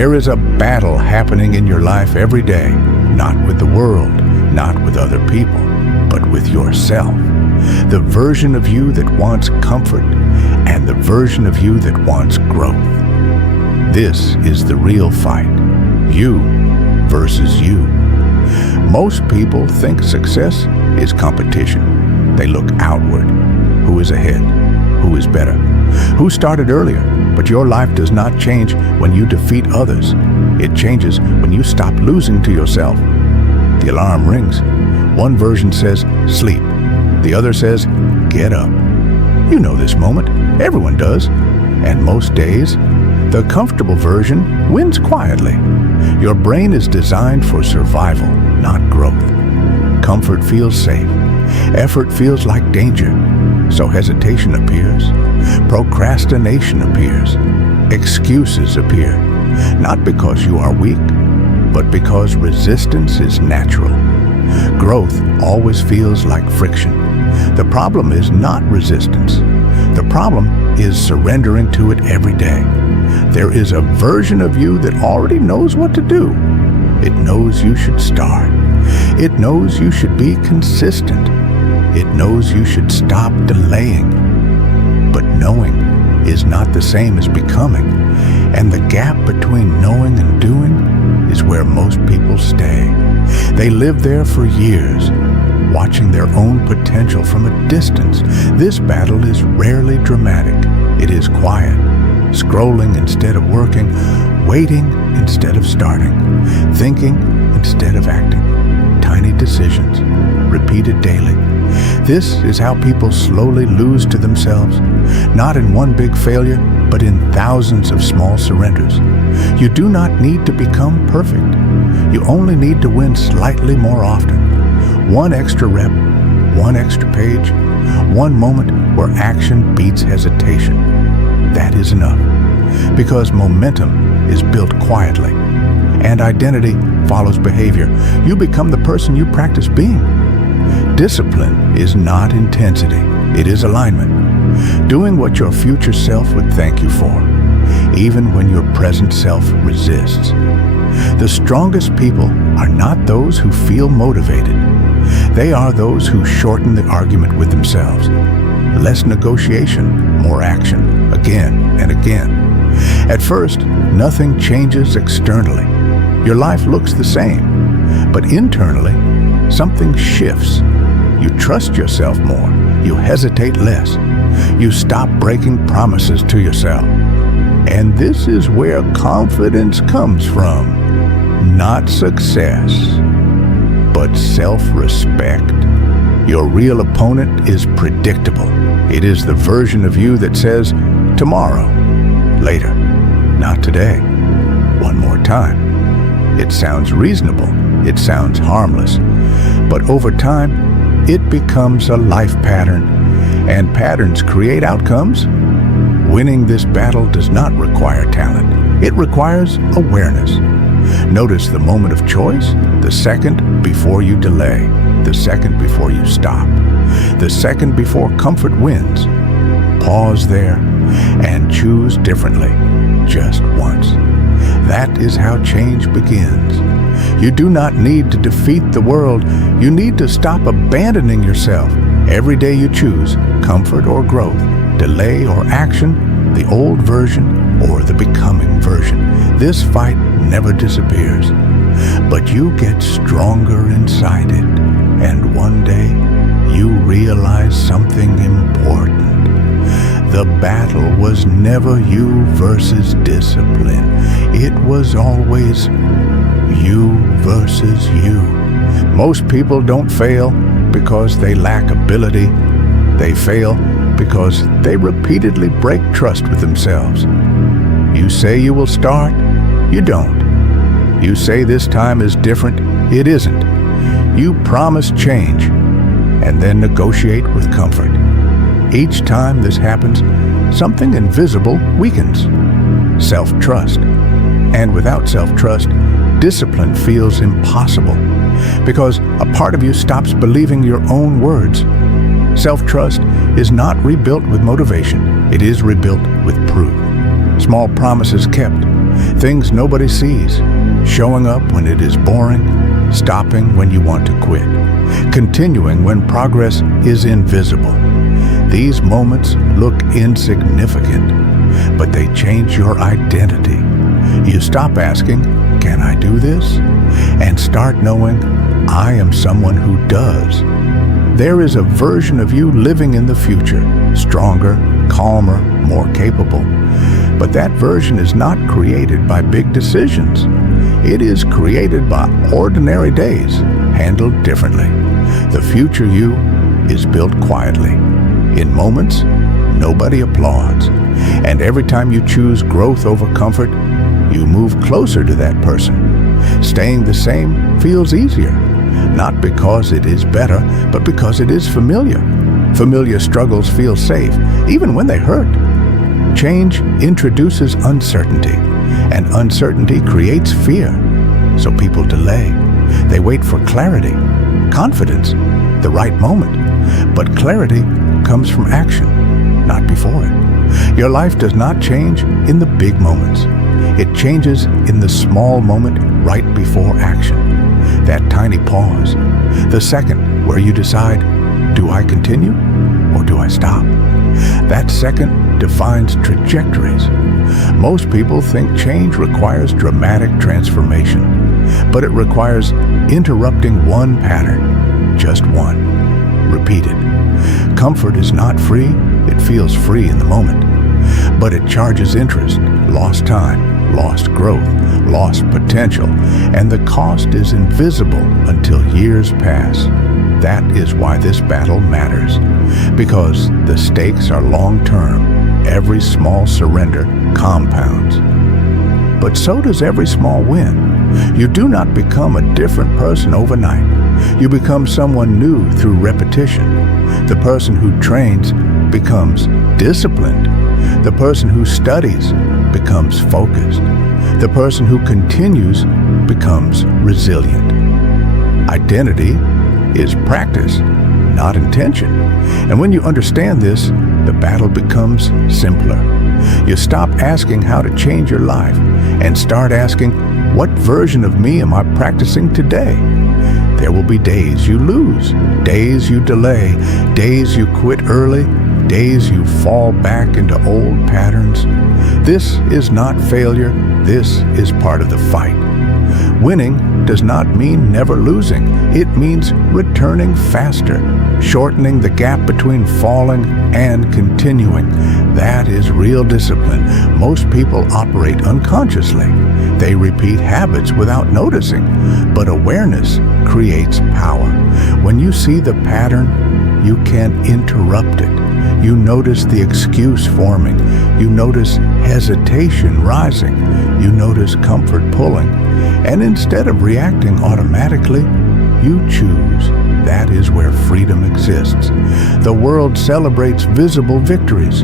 There is a battle happening in your life every day, not with the world, not with other people, but with yourself. The version of you that wants comfort and the version of you that wants growth. This is the real fight. You versus you. Most people think success is competition. They look outward. Who is ahead? Who is better? Who started earlier? But your life does not change when you defeat others. It changes when you stop losing to yourself. The alarm rings. One version says, sleep. The other says, get up. You know this moment. Everyone does. And most days, the comfortable version wins quietly. Your brain is designed for survival, not growth. Comfort feels safe. Effort feels like danger. So hesitation appears. Procrastination appears. Excuses appear. Not because you are weak, but because resistance is natural. Growth always feels like friction. The problem is not resistance. The problem is surrendering to it every day. There is a version of you that already knows what to do. It knows you should start. It knows you should be consistent. It knows you should stop delaying. But knowing is not the same as becoming. And the gap between knowing and doing is where most people stay. They live there for years, watching their own potential from a distance. This battle is rarely dramatic. It is quiet, scrolling instead of working, waiting instead of starting, thinking instead of acting. Tiny decisions, repeated daily. This is how people slowly lose to themselves, not in one big failure, but in thousands of small surrenders. You do not need to become perfect. You only need to win slightly more often. One extra rep, one extra page, one moment where action beats hesitation. That is enough, because momentum is built quietly, and identity follows behavior. You become the person you practice being. Discipline is not intensity, it is alignment. Doing what your future self would thank you for, even when your present self resists. The strongest people are not those who feel motivated. They are those who shorten the argument with themselves. Less negotiation, more action, again and again. At first, nothing changes externally. Your life looks the same, but internally, something shifts. You trust yourself more. You hesitate less. You stop breaking promises to yourself. And this is where confidence comes from. Not success, but self-respect. Your real opponent is predictable. It is the version of you that says, tomorrow, later, not today, one more time. It sounds reasonable. It sounds harmless. But over time, it becomes a life pattern, and patterns create outcomes. Winning this battle does not require talent. It requires awareness. Notice the moment of choice, the second before you delay, the second before you stop, the second before comfort wins. Pause there and choose differently, just once. That is how change begins. You do not need to defeat the world. You need to stop abandoning yourself. Every day you choose comfort or growth, delay or action, the old version or the becoming version. This fight never disappears, but you get stronger inside it. And one day, you realize something important. The battle was never you versus discipline. It was always you versus you. Most people don't fail because they lack ability. They fail because they repeatedly break trust with themselves. You say you will start, you don't. You say this time is different, it isn't. You promise change and then negotiate with comfort. Each time this happens, something invisible weakens. Self-trust. And without self-trust, discipline feels impossible because a part of you stops believing your own words. Self-trust is not rebuilt with motivation. It is rebuilt with proof. Small promises kept. Things nobody sees, showing up when it is boring, stopping when you want to quit, continuing when progress is invisible. These moments look insignificant, but they change your identity. You stop asking, "Can I do this?" and start knowing, "I am someone who does." There is a version of you living in the future, stronger, calmer, more capable. But that version is not created by big decisions. It is created by ordinary days, handled differently. The future you is built quietly. In moments, nobody applauds. And every time you choose growth over comfort, you move closer to that person. Staying the same feels easier, not because it is better, but because it is familiar. Familiar struggles feel safe, even when they hurt. Change introduces uncertainty, and uncertainty creates fear. So people delay. They wait for clarity, confidence, the right moment. But clarity comes from action, not before it. Your life does not change in the big moments. It changes in the small moment right before action. That tiny pause, the second where you decide, do I continue or do I stop? That second defines trajectories. Most people think change requires dramatic transformation, but it requires interrupting one pattern, just one, repeated. Comfort is not free, it feels free in the moment, but it charges interest, lost time, lost growth, lost potential, and the cost is invisible until years pass. That is why this battle matters, because the stakes are long-term. Every small surrender compounds. But so does every small win. You do not become a different person overnight. You become someone new through repetition. The person who trains becomes disciplined. The person who studies becomes focused. The person who continues becomes resilient. Identity is practice, not intention. And when you understand this, the battle becomes simpler. You stop asking how to change your life and start asking, what version of me am I practicing today? There will be days you lose, days you delay, days you quit early, days you fall back into old patterns. This is not failure, this is part of the fight. Winning does not mean never losing. It means returning faster, shortening the gap between falling and continuing. That is real discipline. Most people operate unconsciously. They repeat habits without noticing, but awareness creates power. When you see the pattern, you can interrupt it. You notice the excuse forming. You notice hesitation rising. You notice comfort pulling. And instead of reacting automatically, you choose. That is where freedom exists. The world celebrates visible victories,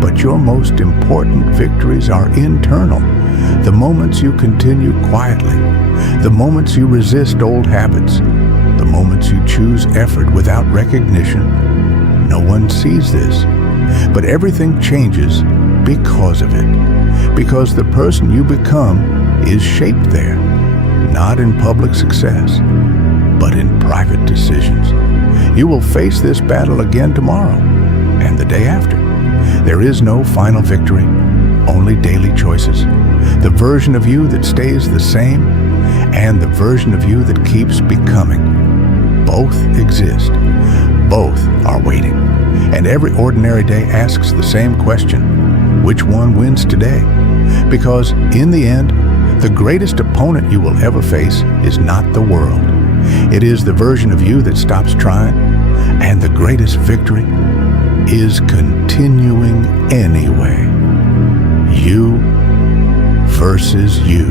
but your most important victories are internal. The moments you continue quietly, the moments you resist old habits, the moments you choose effort without recognition. No one sees this, but everything changes because of it, because the person you become is shaped there, not in public success, but in private decisions. You will face this battle again tomorrow and the day after. There is no final victory, only daily choices. The version of you that stays the same and the version of you that keeps becoming. Both exist. Both are waiting. And every ordinary day asks the same question: which one wins today? Because in the end, the greatest opponent you will ever face is not the world. It is the version of you that stops trying, and the greatest victory is continuing anyway. You versus you.